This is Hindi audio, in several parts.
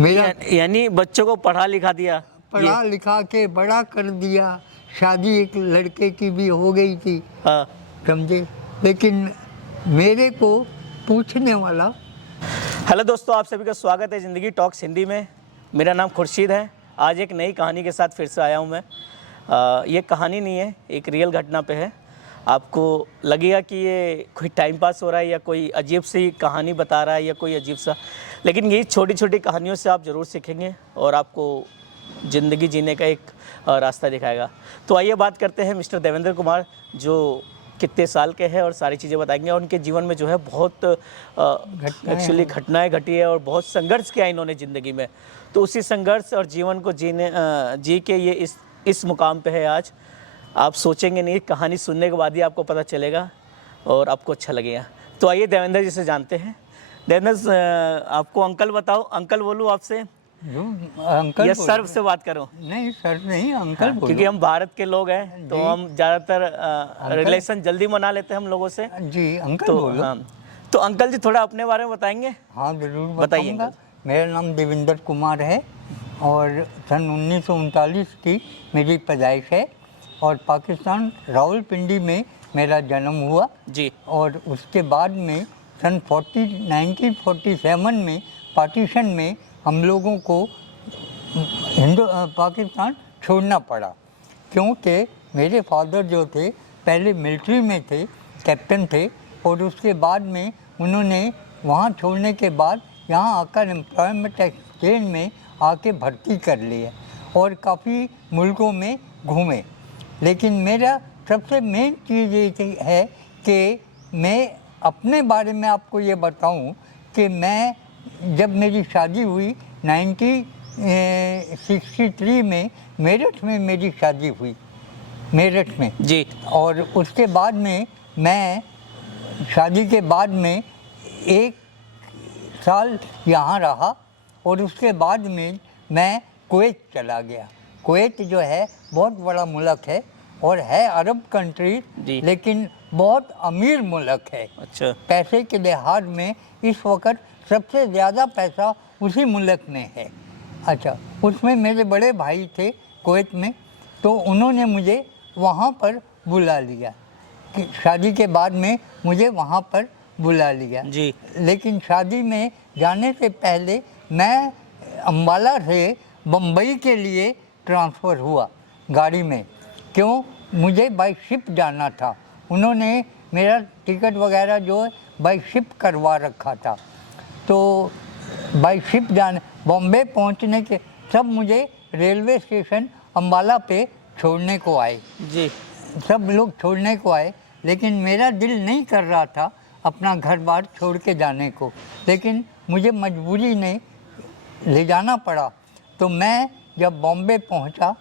मेरा यानी बच्चों को पढ़ा लिखा दिया, पढ़ा लिखा के बड़ा कर दिया। शादी एक लड़के की भी हो गई थी, हाँ। समझे, लेकिन मेरे को पूछने वाला। हेलो दोस्तों, आप सभी का स्वागत है ज़िंदगी टॉक्स हिंदी में। मेरा नाम खुर्शीद है। आज एक नई कहानी के साथ फिर से आया हूँ मैं। ये कहानी नहीं है, एक रियल घटना पे है। आपको लगेगा कि ये कोई टाइम पास हो रहा है या कोई अजीब सी कहानी बता रहा है या कोई अजीब सा, लेकिन ये छोटी छोटी कहानियों से आप ज़रूर सीखेंगे और आपको ज़िंदगी जीने का एक रास्ता दिखाएगा। तो आइए बात करते हैं मिस्टर देवेंद्र कुमार, जो कितने साल के हैं और सारी चीज़ें बताएंगे। और उनके जीवन में जो है बहुत एक्चुअली घटनाएं घटी है और बहुत संघर्ष किया इन्होंने ज़िंदगी में। तो उसी संघर्ष और जीवन को जी के ये इस मुकाम पे है आज। आप सोचेंगे नहीं, कहानी सुनने के बाद ही आपको पता चलेगा और आपको अच्छा लगेगा। तो आइए देवेंद्र जी से जानते हैं। देवेंद्र, आपको अंकल बताओ, अंकल बोलूँ आपसे अंकल या सर से बात करूं? नहीं सर नहीं, अंकल बोलो। क्योंकि हम भारत के लोग हैं तो हम ज़्यादातर रिलेशन जल्दी मना लेते हैं हम लोगों से। जी अंकल तो बोलो। हाँ, तो अंकल जी थोड़ा अपने बारे में बताएंगे? हाँ जरूर बताइए बताऊंगा। अंकल। मेरा नाम देवेंद्र कुमार है और सन 1939 की मेरी पैदाइश है और पाकिस्तान रावलपिंडी में मेरा जन्म हुआ जी। और उसके बाद में सन 1947 में पार्टीशन में हम लोगों को पाकिस्तान छोड़ना पड़ा, क्योंकि मेरे फादर जो थे पहले मिलिट्री में थे, कैप्टन थे, और उसके बाद में उन्होंने वहाँ छोड़ने के बाद यहाँ आकर एम्प्लॉयमेंट एक्सचेंज में आके भर्ती कर लिया और काफ़ी मुल्कों में घूमे। लेकिन मेरा सबसे मेन चीज़ ये है कि मैं अपने बारे में आपको ये बताऊं कि मैं जब मेरी शादी हुई 1963 में, मेरठ में मेरी शादी हुई, मेरठ में जी। और उसके बाद में मैं शादी के बाद में 1 साल यहाँ रहा और उसके बाद में मैं कुवैत चला गया। कुवैत जो है बहुत बड़ा मुल्क है और है अरब कंट्री, लेकिन बहुत अमीर मुल्क है। अच्छा। पैसे के लिहाज में इस वक्त सबसे ज़्यादा पैसा उसी मुल्क में है। अच्छा, उसमें मेरे बड़े भाई थे कुवैत में, तो उन्होंने मुझे वहाँ पर बुला लिया कि शादी के बाद में मुझे वहाँ पर बुला लिया जी। लेकिन शादी में जाने से पहले मैं अम्बाला से बम्बई के लिए ट्रांसफ़र हुआ गाड़ी में। क्यों? मुझे बाई शिप जाना था। उन्होंने मेरा टिकट वगैरह जो है बाई शिप करवा रखा था। तो बाई शिप जाने बॉम्बे पहुंचने के सब मुझे रेलवे स्टेशन अम्बाला पे छोड़ने को आए। जी। सब लोग छोड़ने को आए, लेकिन मेरा दिल नहीं कर रहा था अपना घर बार छोड़ के जाने को, लेकिन मुझे मजबूरी ने ले जाना पड़ा। तो मैं जब बॉम्बे पहुंचा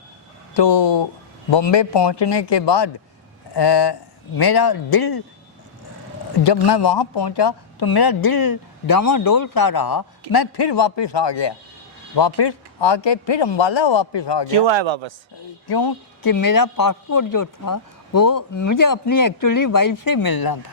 तो बॉम्बे पहुंचने के बाद मेरा दिल, जब मैं वहाँ पहुँचा तो मेरा दिल डामाडोल सा रहा। मैं फिर वापस आ गया, वापस आके फिर अम्बाला वापस आ गया। क्यों आए वापस? क्यों कि मेरा पासपोर्ट जो था वो मुझे अपनी एक्चुअली वाइफ से मिलना था।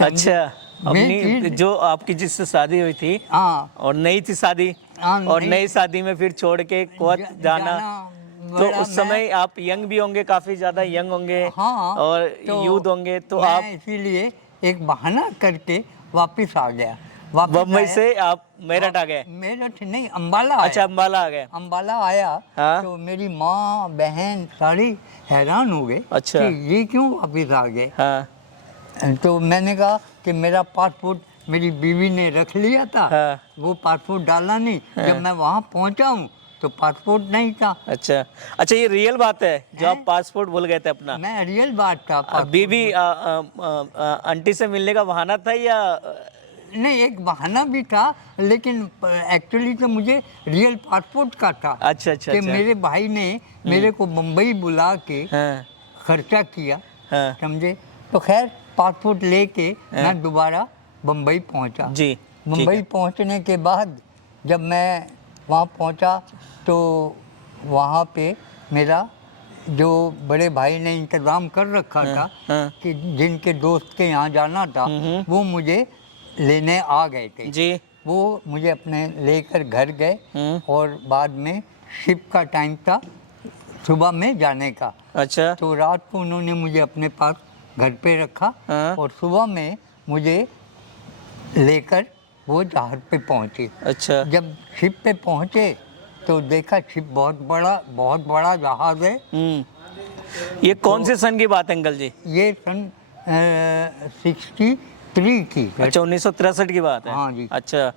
अच्छा, अपनी जो आपकी जिससे शादी हुई थी। हाँ। और नई थी शादी। और नई शादी में फिर छोड़ के कुवैत जाना। तो उस समय आप यंग भी होंगे, काफ़ी ज़्यादा यंग होंगे। हाँ, और तो यूथ होंगे, तो मैं आप इसीलिए एक बहाना करके वापस आ गया। बम्बई से आप मेरठ आ गए? मेरठ नहीं, अम्बाला। अच्छा, अम्बाला आ गए। अम्बाला आया। हाँ? तो मेरी माँ बहन सारी हैरान हो गए। अच्छा। कि ये क्यों वापस आ गए। हाँ। तो मैंने कहा कि मेरा पासपोर्ट मेरी बीवी ने रख लिया था। हाँ। वो पासपोर्ट डाला नहीं। हाँ। जब मैं वहाँ पहुँचा हूँ तो पासपोर्ट नहीं था। अच्छा अच्छा, ये रियल बात है जो आप पासपोर्ट भूल गए थे अपना? मैं रियल बात था। बीवी आंटी से मिलने का बहाना था या? नहीं, एक बहाना भी था, लेकिन एक्चुअली तो मुझे रियल पासपोर्ट का था। अच्छा अच्छा। कि मेरे भाई ने मेरे को मुंबई बुला के हाँ। खर्चा किया। हाँ। समझे। तो खैर पासपोर्ट लेके मैं दोबारा मुंबई पहुंचा। जी। मुंबई पहुंचने के बाद जब मैं वहाँ पहुंचा तो वहाँ पे मेरा जो बड़े भाई ने इंतज़ाम कर रखा था कि जिनके दोस्त के यहाँ जाना था वो मुझे लेने आ गए थे। जी। वो मुझे अपने लेकर घर गए और बाद में शिप का टाइम था सुबह में जाने का। अच्छा। तो रात को उन्होंने मुझे अपने पास घर पे रखा हाँ। और सुबह में मुझे लेकर वो जहाज पे पहुँचे। अच्छा। जब शिप पे पहुँचे तो देखा शिप बहुत बड़ा जहाज है। ये कौन से सन की बात है अंकल जी? ये सन 63 की। अच्छा, 1963 की बात है। हाँ जी। अच्छा।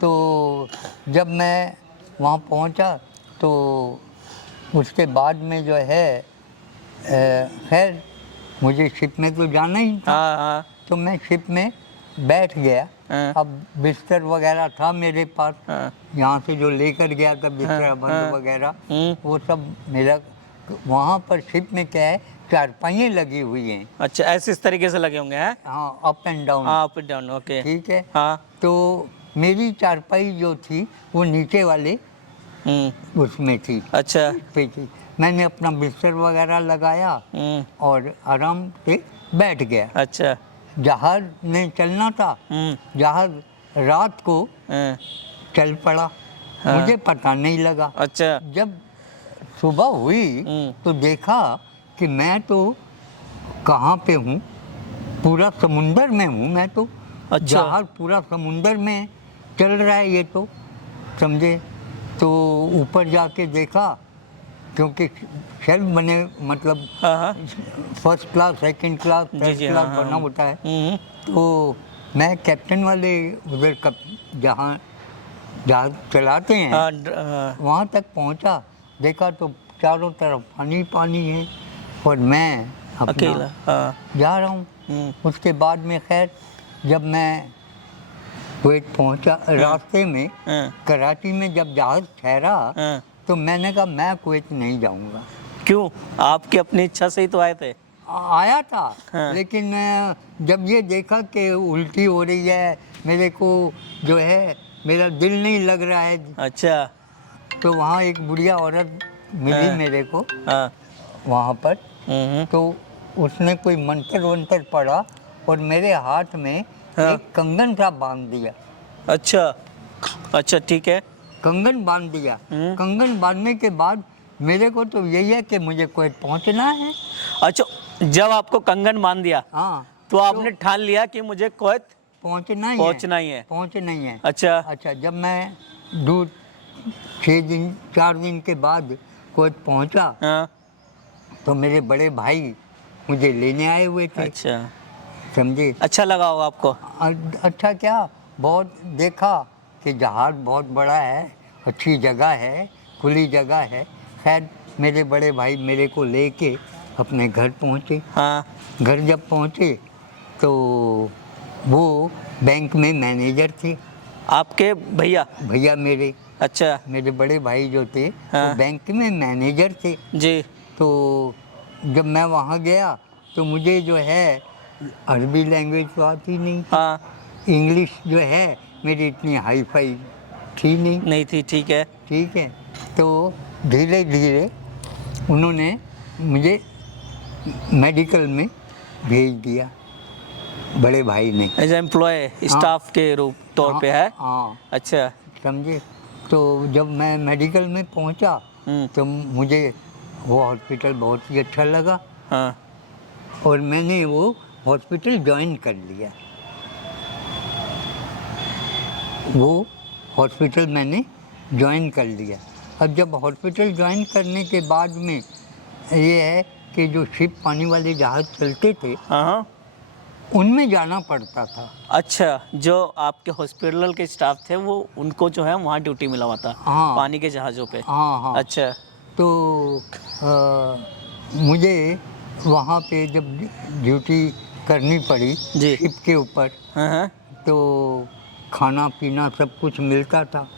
तो जब मैं वहाँ पहुँचा तो उसके बाद में जो है खैर मुझे शिप में तो जाना ही था। हाँ हाँ। तो मैं शिप में बैठ गया। हाँ। अब बिस्तर वगैरह था मेरे पास, हाँ। यहाँ से जो लेकर गया था बिस्तर हाँ, बंद हाँ। वगैरह, वो सब मेरा वहाँ पर शिप में क्या है चारपाइयाँ लगी हुई हैं। अच्छा, ऐसे इस तरीके से लगे होंगे हैं? हाँ, अप एंड डाउन। हाँ, अप डाउन, ओके। ठीक है। हाँ। तो मेरी चारपाई जो थी वो नीचे वाले उसमें थी। अच्छा। पे थी। मैंने अपना बिस्तर वगैरह लगाया और आराम से बैठ गया। अच्छा। जहाज में चलना था। जहाज रात को चल पड़ा। हाँ। मुझे पता नहीं लगा। अच्छा। जब सुबह हुई तो देखा कि मैं तो कहाँ पे हूँ, पूरा समुंदर में हूँ मैं तो। अच्छा। जहाज पूरा समुंदर में चल रहा है ये तो, समझे। तो ऊपर जाके देखा क्योंकि शेल्फ बने मतलब हाँ। First class, second class, third जी, क्लास हाँ, बना हाँ। होता है। तो मैं कैप्टन वाले उधर जहाँ जहाज चलाते हैं वहाँ तक पहुँचा। देखा तो चारों तरफ पानी पानी है और मैं अकेला। अपना जा रहा हूँ। उसके बाद में खैर जब मैं कुवैत पहुँचा, रास्ते में कराची में जब जहाज ठहरा तो मैंने कहा मैं कुवैत नहीं जाऊँगा। क्यों? आपकी अपनी इच्छा से ही तो आए थे। आया था। हाँ। लेकिन जब ये देखा कि उल्टी हो रही है, मेरे को जो है मेरा दिल नहीं लग रहा है। अच्छा। तो वहाँ एक बुढ़िया औरत मिली मेरे को हाँ। वहाँ पर। तो उसने कोई मंत्र वंत्र पढ़ा और मेरे हाथ में एक कंगन सा बांध दिया। अच्छा। अच्छा, ठीक है। कंगन बांध दिया। कंगन बांधने के बाद मेरे को तो यही है कि मुझे कुवैत पहुँचना है। अच्छा, जब आपको कंगन बांध दिया हाँ, तो आपने ठान लिया कि मुझे कुवैत पहुँचना ही है। पहुँचना ही है। अच्छा। जब मैं 4 दिन के बाद कुवैत पहुँचा तो मेरे बड़े भाई मुझे लेने आए हुए थे। अच्छा। समझे। अच्छा लगा होगा आपको? अच्छा क्या, बहुत देखा कि जहाज बहुत बड़ा है, अच्छी जगह है, खुली जगह है। खैर मेरे बड़े भाई मेरे को लेके अपने घर पहुँचे। हाँ। घर जब पहुँचे तो वो बैंक में मैनेजर थे। आपके भैया मेरे। अच्छा। मेरे बड़े भाई जो थे वो बैंक में मैनेजर थे जी। तो जब मैं वहाँ गया तो मुझे जो है अरबी लैंग्वेज तो आती नहीं थी। इंग्लिश जो है मेरी इतनी हाई फाई थी नहीं थी। ठीक है। तो धीरे धीरे उन्होंने मुझे मेडिकल में भेज दिया, बड़े भाई ने। एज एम्प्लॉय, स्टाफ के रूप तौर पे है। हाँ। अच्छा। समझे। तो जब मैं मेडिकल में पहुंचा तो मुझे वो हॉस्पिटल बहुत ही अच्छा लगा। और मैंने वो हॉस्पिटल ज्वाइन कर लिया। वो हॉस्पिटल मैंने ज्वाइन कर लिया। अब जब हॉस्पिटल ज्वाइन करने के बाद में ये है कि जो शिप पानी वाले जहाज चलते थे उनमें जाना पड़ता था। अच्छा, जो आपके हॉस्पिटल के स्टाफ थे वो उनको जो है वहाँ ड्यूटी मिला हुआ था। हाँ। पानी के जहाज़ों पे। हाँ। अच्छा। तो मुझे वहाँ पे जब ड्यूटी करनी पड़ी शिप के ऊपर तो खाना पीना सब कुछ मिलता था।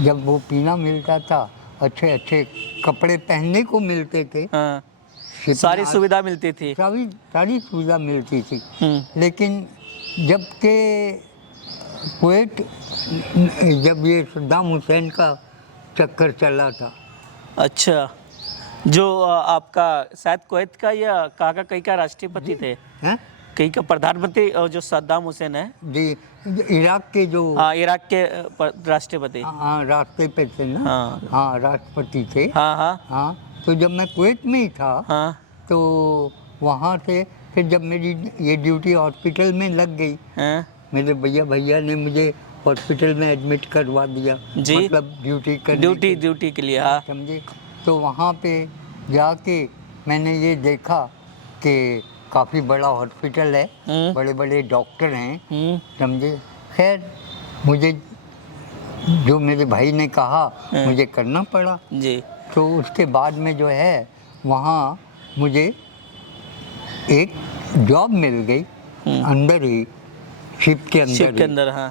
जब वो पीना मिलता था, अच्छे अच्छे कपड़े पहनने को मिलते थे। सारी सुविधा मिलती थी। सारी सुविधा मिलती थी। लेकिन जब के कुवैत जब ये सद्दाम हुसैन का चक्कर चला था। अच्छा, जो आपका शायद कुवैत का या कहीं का राष्ट्रपति थे? कहीं का प्रधानमंत्री जो सद्दाम हुसैन है जी, इराक के जो हाँ इराक के राष्ट्रपति। हाँ रास्ते पे थे ना। हाँ हाँ राष्ट्रपति थे। हाँ हाँ हाँ तो जब मैं कुवैत में ही था हाँ तो वहाँ से फिर जब मेरी ये ड्यूटी हॉस्पिटल में लग गई, हाँ मेरे भैया ने मुझे हॉस्पिटल में एडमिट करवा दिया। जी। मतलब ड्यूटी के लिए। हाँ समझे। तो वहाँ पे जाके मैंने ये देखा कि काफ़ी बड़ा हॉस्पिटल है, बड़े बड़े डॉक्टर हैं, समझे। खैर मुझे जो मेरे भाई ने कहा मुझे करना पड़ा जी। तो उसके बाद में जो है वहाँ मुझे एक जॉब मिल गई अंदर ही, शिप के अंदर हाँ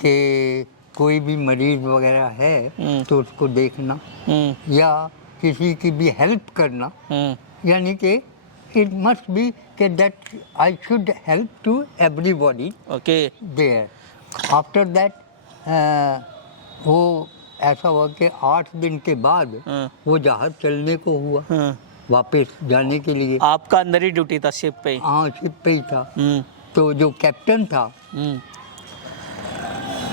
कि कोई भी मरीज वगैरह है तो उसको देखना या किसी की भी हेल्प करना, यानी कि इट मस्ट बी कि that I should help to everybody okay there. After that वो ऐसा हुआ कि 8 दिन के बाद वो जहाज चलने को हुआ वापस जाने के लिए। आपका अंदर ही ड्यूटी था शिप पे? हाँ शिप पे ही था। तो जो कैप्टन था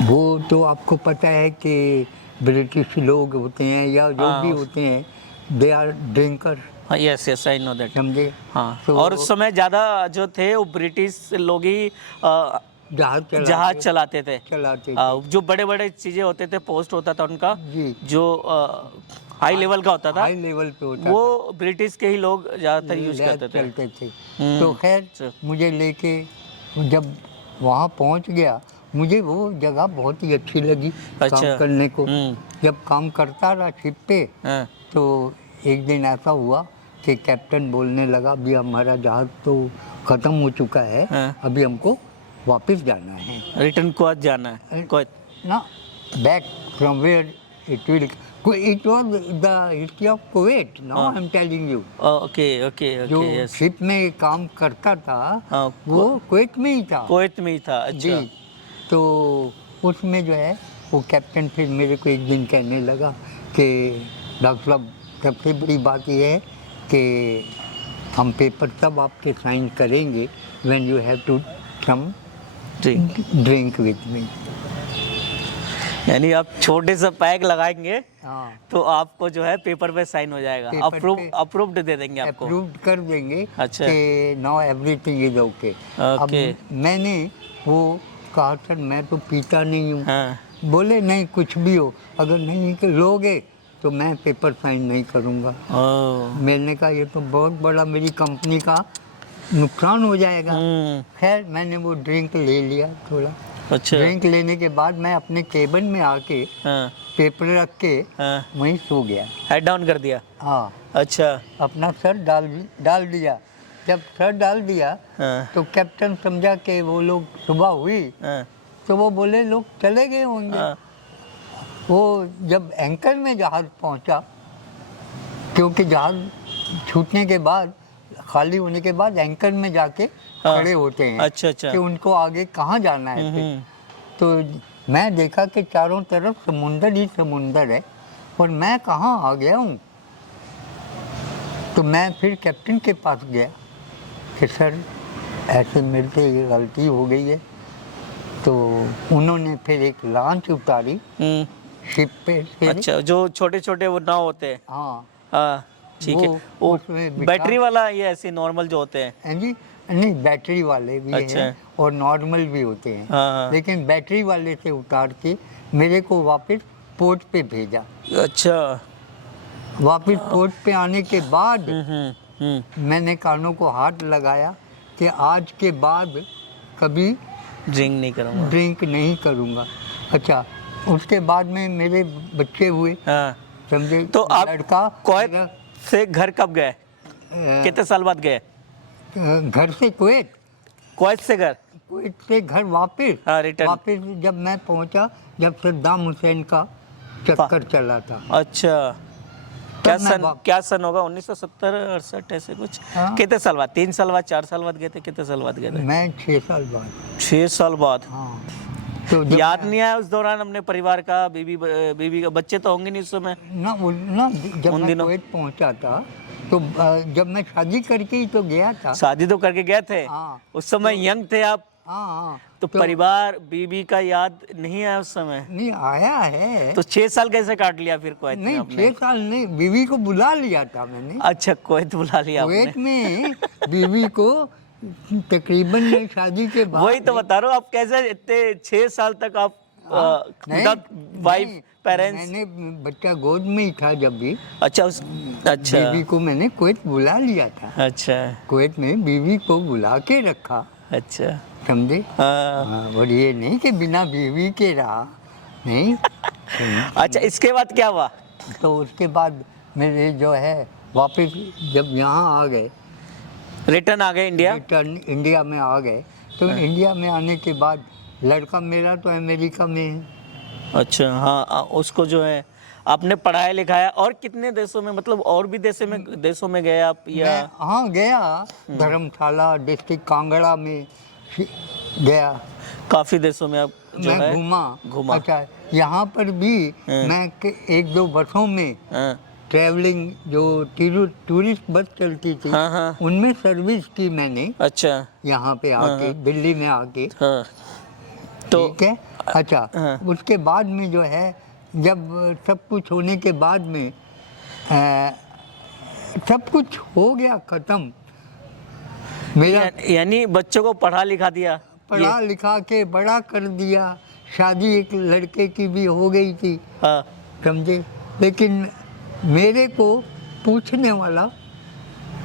वो तो आपको पता है कि ब्रिटिश लोग होते हैं या जो भी होते हैं, they are drinker. Yes yes I know that. समझे। हाँ तो और उस समय ज़्यादा जो थे वो ब्रिटिश लोग ही जहाज चलाते थे। जो बड़े बड़े चीज़ें होते थे, पोस्ट होता था उनका जी, जो हाई लेवल का होता था, हाई लेवल पे होता वो ब्रिटिश के ही लोग ज़्यादातर यूज करते थे। चलते थे। तो खैर मुझे लेके जब वहाँ पहुँच गया, मुझे वो जगह बहुत ही अच्छी लगी काम करने को। जब काम करता रहा शिप पे तो एक दिन ऐसा हुआ कि कैप्टन बोलने लगा अभी हमारा जहाज तो ख़त्म हो चुका है, अभी हमको वापस जाना है। रिटर्न कुवैत जाना है? कुवैत ना, back from where it will, it was the history of Kuwait, now I am telling you. Okay okay जो ओके। शिप में काम करता था वो कुवैत में ही था। कुवैत में ही था, अच्छा। जी। तो उसमें जो है वो कैप्टन फिर मेरे को एक दिन कहने लगा कि डॉक्टर साहब सबसे बड़ी बात यह है कि हम पेपर तब आपके साइन करेंगे when you have to come drink with me. यानी आप छोटे से पैक लगाएंगे हाँ तो आपको जो है पेपर पे साइन हो जाएगा, अप्रूव्ड दे देंगे आपको, अप्रूव्ड कर देंगे। अच्छा कि नाउ एवरीथिंग इज ओके। अब मैंने वो कहा सर मैं तो पीता नहीं हूँ। हाँ। बोले नहीं कुछ भी हो, अगर नहीं लोगे तो मैं पेपर साइन नहीं करूँगा। मैंने कहा ये तो बहुत बड़ा मेरी कंपनी का नुकसान हो जाएगा। खैर मैंने वो ड्रिंक ले लिया थोड़ा। अच्छा। ड्रिंक लेने के बाद मैं अपने केबिन में आके पेपर रख के वहीं सो गया। हेड डाउन कर दिया? हाँ। अच्छा। अपना सर डाल दिया। जब सर डाल दिया तो कैप्टन समझा कि वो लोग सुबह हुई तो वो बोले लोग चले गए होंगे। वो जब एंकर में जहाज़ पहुंचा, क्योंकि जहाज़ छूटने के बाद खाली होने के बाद एंकर में जाके खड़े होते हैं। अच्छा अच्छा। कि उनको आगे कहाँ जाना है फिर। तो मैं देखा कि चारों तरफ समुंदर ही समुंदर है और मैं कहाँ आ गया हूँ। तो मैं फिर कैप्टन के पास गया कि सर ऐसे मेरे से ये गलती हो गई है। तो उन्होंने फिर एक लांच उतारी शिप पे से। अच्छा, जो छोटे छोटे वो नाव होते हैं। हाँ ठीक है। वो बैटरी वाला ये ऐसे नॉर्मल जो होते हैं? जी नहीं, बैटरी वाले भी हैं और नॉर्मल भी होते हैं। लेकिन बैटरी वाले से उतार के मेरे को वापस पोर्ट पे भेजा। अच्छा। वापस पोर्ट पे आने के बाद मैंने कानों को हाथ लगाया कि आज के बाद कभी ड्रिंक नहीं करूँगा। अच्छा, उसके बाद में मेरे बच्चे हुए। समझे। तो आप लड़का कुवैत से घर कब गए? कितने साल बाद गए? घर से कुवैत से घर वापस। रिटर्न वापस जब मैं पहुंचा जब सद्दाम हुसैन का चक्कर चला था। अच्छा। क्या सन होगा? 1970-68 ऐसे कुछ? कितने साल बाद? 3 साल बाद, 4 साल बाद गए थे? कितने साल बाद गए थे? मैं 6 साल बाद। 6 साल बाद। हाँ। तो याद नहीं आया उस दौरान अपने परिवार का? बीवी का बच्चे तो होंगे नहीं उस समय ना जब मैं कुवैत पहुंचा था तो जब मैं शादी करके ही तो गया था। शादी तो करके गए थे। हाँ। उस समय यंग थे आप हाँ हाँ। तो परिवार बीबी का याद नहीं आया उस समय? नहीं आया है। तो 6 साल कैसे काट लिया फिर कुवैत में नहीं आपने? 6 साल नहीं, बीवी को बुला लिया था मैंने अच्छा, कुवैत बुला लिया आपने। कुवैत में। बीवी को तकरीबन शादी के बाद वही तो बता रहा हूँ, आप कैसे इतने 6 साल तक आप विदाउट वाइफ पेरेंट्स? मैंने बच्चा गोद में ही था जब भी। अच्छा अच्छा बीवी को मैंने कुवैत बुला लिया था। अच्छा कुवैत में बीवी को बुला के रखा, अच्छा। समझे। हाँ। हाँ, और ये नहीं कि बिना बीवी के रहा, नहीं। अच्छा, इसके बाद क्या हुआ? तो उसके बाद मेरे जो है वापस जब यहाँ आ गए, रिटर्न आ गए इंडिया? रिटर्न इंडिया में आ गए, तो इंडिया में आने के बाद लड़का मेरा तो अमेरिका में है। अच्छा हाँ, उसको जो है आपने पढ़ाया लिखाया और कितने देशों में, मतलब और भी देशों में गए आप या? मैं हाँ गया, धर्मशाला डिस्ट्रिक्ट कांगड़ा में गया। काफी देशों में आप जो मैं है घूमा। अच्छा, यहाँ पर भी मैं 1-2 बसों में हाँ ट्रैवलिंग, जो टूरिस्ट बस चलती थी, हाँ हाँ। उनमें सर्विस की मैंने अच्छा यहाँ पे आके, दिल्ली में आके। हाँ। तो ठीक है। अच्छा, हाँ। उसके बाद में जो है, जब सब कुछ होने के बाद में सब कुछ हो गया खत्म मेरा। यानी बच्चों को पढ़ा लिखा दिया? पढ़ा लिखा के बड़ा कर दिया, शादी एक लड़के की भी हो गई थी, हाँ। समझे। लेकिन मेरे को पूछने वाला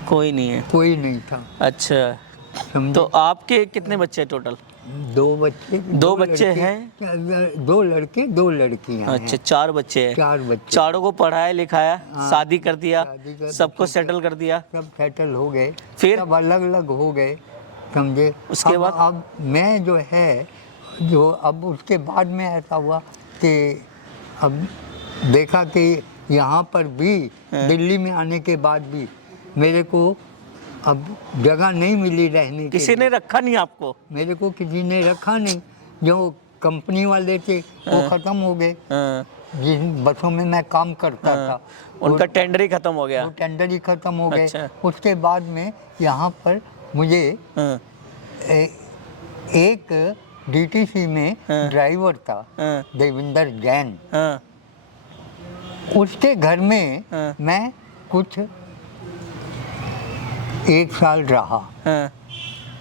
कोई नहीं है? कोई नहीं था, अच्छा, समझे। तो आपके कितने बच्चे टोटल? 2 बच्चे। 2 बच्चे हैं? 2 लड़के 2 लड़कियां हैं। अच्छा, 4 बच्चे हैं। 4 बच्चे। चारों को पढ़ाया लिखाया, हाँ। शादी कर दिया, शादी कर- सबको सेटल कर दिया। सब सेटल हो गए, फिर? सब अलग अलग हो गए, समझे। उसके बाद? अब मैं जो है, जो अब उसके बाद में ऐसा हुआ कि अब देखा कि यहाँ पर भी, दिल्ली में आने के बाद भी मेरे को अब जगह नहीं मिली रहने के किसी ने रखा नहीं आपको? मेरे को किसी ने रखा नहीं। जो कंपनी वाले थे वो ख़त्म हो गए, हाँ। जिन बसों में मैं काम करता था उनका टेंडर ही खत्म हो गया? वो टेंडर ही खत्म हो गए। अच्छा। उसके बाद में यहाँ पर मुझे हाँ। एक डीटीसी में ड्राइवर था, हाँ। देविंदर जैन, हाँ। उसके घर में मैं कुछ 1 साल रहा, हाँ।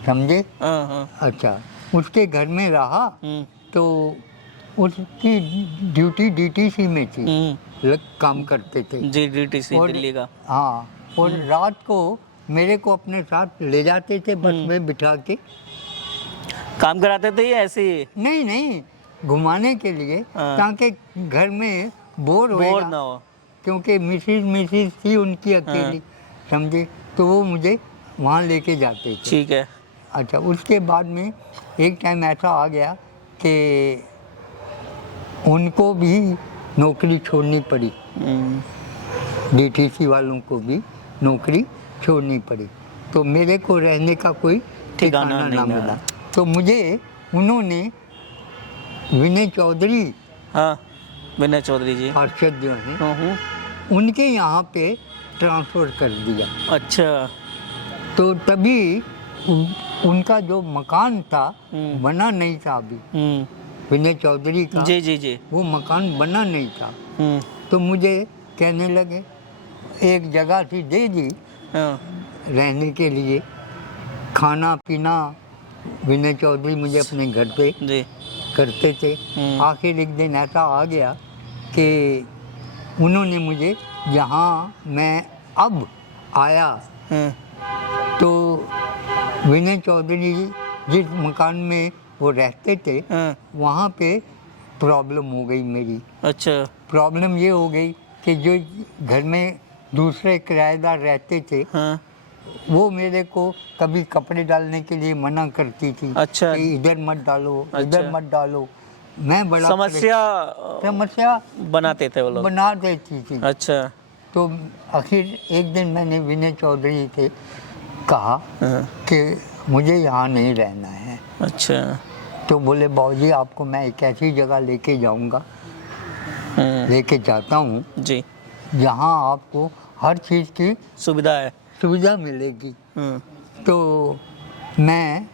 समझे। हाँ। हाँ। अच्छा, उसके घर में रहा हम्म, तो उसकी ड्यूटी डीटीसी में थी, काम करते थे। जी, डीटीसी और- दिल्ली का। हाँ, और रात को मेरे को अपने साथ ले जाते थे बस में बिठा के। काम कराते थे या ऐसे ही? नहीं नहीं, घुमाने के लिए, हाँ। ताकि घर में बोर बोर होएगा, ना हो। क्योंकि मिसिज थी उनकी अकेली, समझे। तो वो मुझे वहाँ लेके जाते थे। ठीक है। अच्छा, उसके बाद में एक टाइम ऐसा आ गया कि उनको भी नौकरी छोड़नी पड़ी, डीटीसी वालों को भी नौकरी छोड़नी पड़ी, तो मेरे को रहने का कोई ठिकाना नहीं ना रहा। मिला। तो मुझे उन्होंने, विनय चौधरी हाँ, विनय चौधरी जी। पार्षद जो हैं, हूँ। उनके यहाँ पे ट्रांसफ़र कर दिया। अच्छा। तो तभी उनका जो मकान था बना नहीं था अभी, हम्म, विनय चौधरी का, जी जी जी। वो मकान बना नहीं था। तो मुझे कहने लगे, एक जगह थी दे दी हाँ। रहने के लिए, खाना पीना विनय चौधरी मुझे अपने घर पे जी। करते थे। आखिर एक दिन ऐसा आ गया कि उन्होंने मुझे, जहाँ मैं अब आया, तो विनय चौधरी जिस मकान में वो रहते थे, वहाँ पे प्रॉब्लम हो गई मेरी। अच्छा। प्रॉब्लम ये हो गई कि जो घर में दूसरे किराएदार रहते थे, हाँ। वो मेरे को कभी कपड़े डालने के लिए मना करती थी। अच्छा। कि इधर मत डालो, अच्छा। इधर मत डालो। मैं बड़ा समस्या बनाते थे वो लोग? बना देती थी। अच्छा। तो आखिर एक दिन मैंने विनय चौधरी से कहा कि मुझे यहाँ नहीं रहना है। अच्छा। तो बोले, बाबूजी आपको मैं एक ऐसी जगह लेके जाऊँगा, लेके जाता हूँ जी, जहाँ आपको हर चीज़ की सुविधा है, सुविधा मिलेगी। तो मैं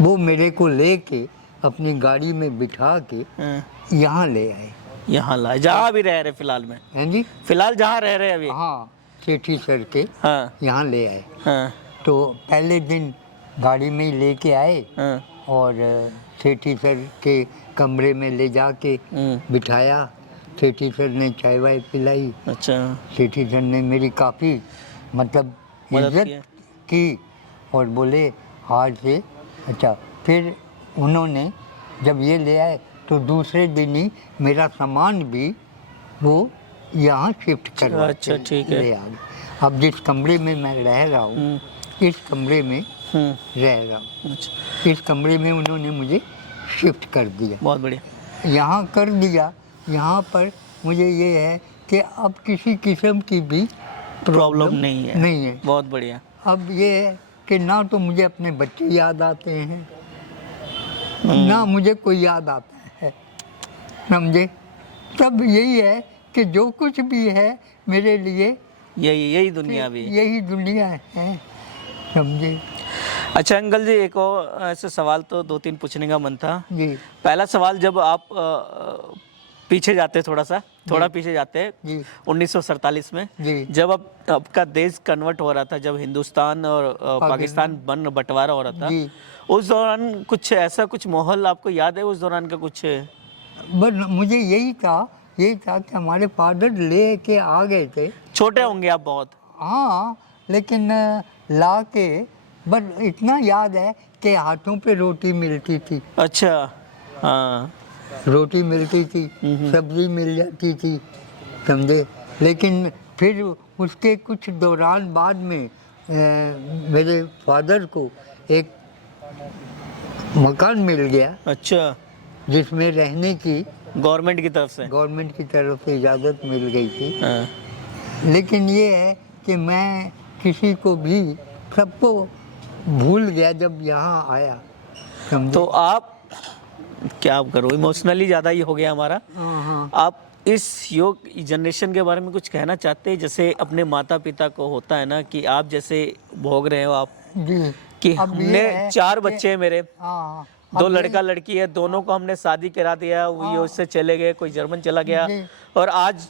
वो मेरे को लेके अपनी गाड़ी में बिठा के हाँ, यहाँ ले आए। यहाँ लाए जहाँ अभी रह रहे फिलहाल में, हैं जी? फिलहाल जहाँ रह रहे अभी। हाँ, सेठी सर के हाँ यहाँ ले आए। हाँ तो पहले दिन गाड़ी में ही लेके आए हाँ और सेठी सर के कमरे में ले जाके बिठाया। सेठी सर ने चाय वाय पिलाई। अच्छा, सेठी सर ने मेरी काफ़ी मतलब मदद इज्जत की और बोले आज से अच्छा। फिर उन्होंने जब ये ले आए तो दूसरे दिन ही मेरा सामान भी वो यहाँ शिफ्ट करवा अच्छा, के ठीक है। ले आ गए। अब जिस कमरे में मैं रह रहा हूँ इस कमरे में रह रहा हूँ। अच्छा, इस कमरे में उन्होंने मुझे शिफ्ट कर दिया। बहुत बढ़िया। यहाँ कर दिया। यहाँ पर मुझे ये है कि अब किसी किस्म की भी प्रॉब्लम नहीं है। बहुत बढ़िया। अब ये है कि ना तो मुझे अपने बच्चे याद आते हैं ना मुझे कोई याद आता है, समझे। तब यही है कि जो कुछ भी है मेरे लिए यही दुनिया भी है। यही दुनिया है, समझे। अच्छा अंकल जी, एक और ऐसे सवाल तो 2-3 पूछने का मन था। जी पहला सवाल, जब आप पीछे जाते थोड़ा पीछे जाते जी 1947 में, जी जब आपका देश कन्वर्ट हो रहा था, जब हिंदुस्तान और पाकिस्तान बंटवारा हो रहा था, जी। उस दौरान कुछ माहौल आपको याद है उस दौरान का कुछ? बस मुझे यही था कि हमारे फादर ले के आ गए थे। छोटे होंगे आप बहुत? हाँ, लेकिन ला के बस इतना याद है कि हाथों पे रोटी मिलती थी। अच्छा, हाँ, रोटी मिलती थी, सब्जी मिल जाती थी, समझे। लेकिन फिर उसके कुछ दौरान बाद में मेरे फादर को एक मकान मिल गया। अच्छा, जिसमें रहने की गवर्नमेंट की तरफ से इजाज़त मिल गई थी। हाँ। लेकिन ये है कि मैं किसी को भी सबको भूल गया जब यहाँ आया, समझे। तो आप क्या करो, इमोशनली ज़्यादा ही हो गया हमारा। हाँ। आप इस योग जनरेशन के बारे में कुछ कहना चाहते हैं? जैसे अपने माता पिता को होता है ना कि आप जैसे भोग रहे हो आप जी कि अब ये हमने है 4 बच्चे हैं मेरे, हाँ 2 लड़का लड़की है, दोनों को हमने शादी करा दिया, वो ये उससे चले गए, कोई जर्मन चला गया, जी। और आज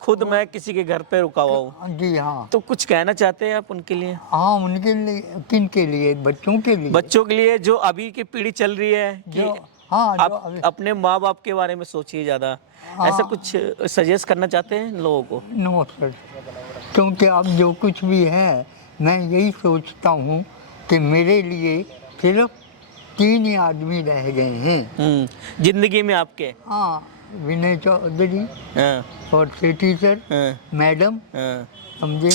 खुद मैं किसी के घर पे रुका हुआ हूँ। जी हाँ। तो कुछ कहना चाहते हैं आप उनके लिए? हाँ, उनके लिए, किन के लिए? बच्चों के लिए। बच्चों के लिए जो अभी की पीढ़ी चल रही है कि हाँ, आप अपने माँ बाप के बारे में सोचिए ज़्यादा, ऐसा कुछ सजेस्ट करना चाहते हैं लोगों को? नो सर, क्योंकि अब जो कुछ भी है मैं यही सोचता हूँ कि मेरे लिए सिर्फ 3 ही आदमी रह गए हैं जिंदगी में आपके। हाँ, विनय चौधरी हाँ, और सेठी सर, हाँ, मैडम, हाँ, समझे।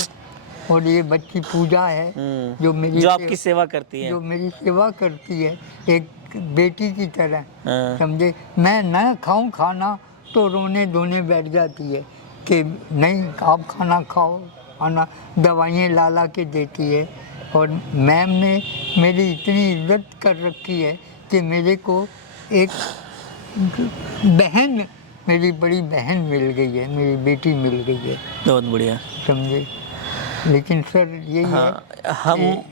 और ये बच्ची पूजा है जो आपकी सेवा करती है, जो मेरी सेवा करती है एक बेटी की तरह, हाँ। समझे। मैं ना खाऊं खाना तो रोने धोने बैठ जाती है कि नहीं आप खाना खाओ, खाना दवाइयाँ ला के देती है। और मैम ने मेरी इतनी इज्जत कर रखी है कि मेरे को एक बहन, मेरी बड़ी बहन मिल गई है, मेरी बेटी मिल गई है, बहुत बढ़िया, समझे। लेकिन सर यही हाँ, है हम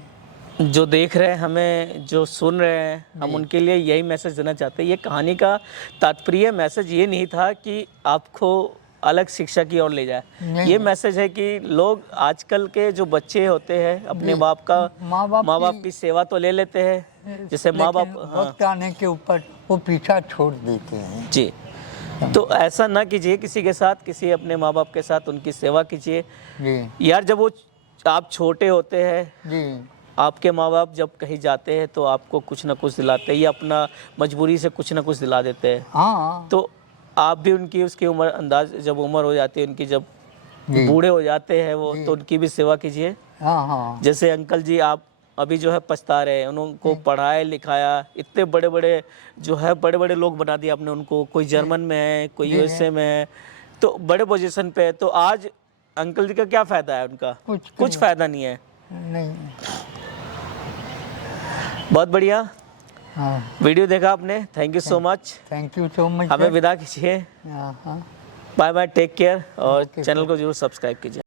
जो देख रहे हैं, हमें जो सुन रहे हैं, हम उनके लिए यही मैसेज देना चाहते हैं। ये कहानी का तात्पर्य मैसेज ये नहीं था कि आपको अलग शिक्षा की ओर ले जाए। ये मैसेज है कि लोग आजकल के जो बच्चे होते हैं अपने माँ बाप की सेवा तो ले लेते हैं, जैसे माँ बाप वक्त आने के ऊपर वो पीछा छोड़ देते हैं। जी, तो ऐसा ना कीजिए किसी के साथ, किसी अपने माँ बाप के साथ उनकी सेवा कीजिए। जी यार, जब वो आप छोटे होते हैं, जी, आपके माँ बाप जब कहीं जाते हैं तो आपको कुछ ना कुछ दिलाते हैं, या अपना मजबूरी से कुछ ना कुछ दिला देते हैं। हाँ, तो आप भी उनकी उसकी उम्र जब उम्र हो जाती है उनकी, जब बूढ़े हो जाते हैं वो, तो उनकी भी सेवा कीजिए। हाँ, जैसे अंकल जी आप अभी जो है पछता रहे हैं, उनको पढ़ाया लिखाया, इतने बड़े बड़े जो है बड़े बड़े लोग बना दिया आपने उनको, कोई जर्मन में है, कोई यूएसए में है, तो बड़े पोजीशन पे है। तो आज अंकल जी का क्या फ़ायदा है? उनका कुछ फ़ायदा नहीं है। नहीं। बहुत बढ़िया हाँ, वीडियो देखा आपने, thank you so much. Thank you so much. हमें विदा कीजिए, हाँ, बाय बाय, टेक केयर, और चैनल को जरूर सब्सक्राइब कीजिए।